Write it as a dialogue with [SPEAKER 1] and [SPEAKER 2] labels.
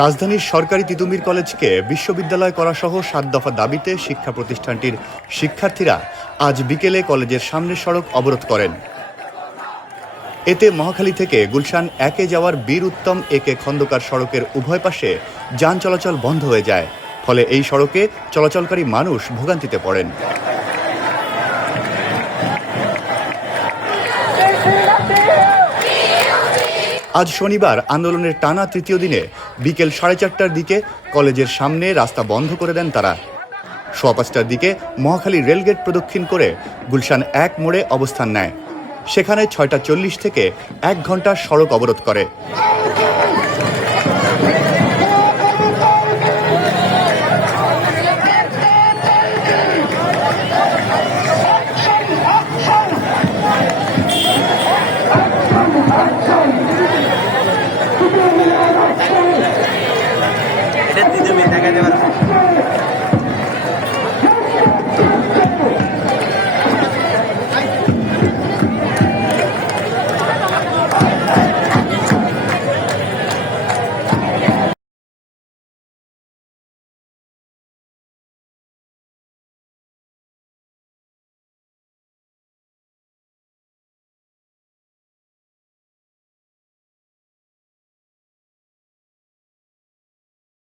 [SPEAKER 1] রাজধানীর সরকারি তিতুমির কলেজকে বিশ্ববিদ্যালয় করা সহ সাত দফা দাবিতে শিক্ষা প্রতিষ্ঠানটির শিক্ষার্থীরা আজ বিকেলে কলেজের সামনের সড়ক অবরোধ করেন। এতে মহাখালী থেকে গুলশান একে যাওয়ার বীর উত্তম একে খন্দকার সড়কের উভয় পাশে যান চলাচল বন্ধ হয়ে যায়। ফলে এই সড়কে চলাচলকারী মানুষ ভোগান্তিতে পড়েন। আজ শনিবার আন্দোলনের টানা তৃতীয় দিনে বিকেল সাড়ে চারটার দিকে কলেজের সামনে রাস্তা বন্ধ করে দেন তারা। সোয়া পাঁচটার দিকে মহাখালী রেলগেট প্রদক্ষিণ করে গুলশান এক মোড়ে অবস্থান নেয়। সেখানে ছয়টা চল্লিশ থেকে এক ঘণ্টা সড়ক অবরোধ করে।
[SPEAKER 2] এটা তুমি দেখা পারছ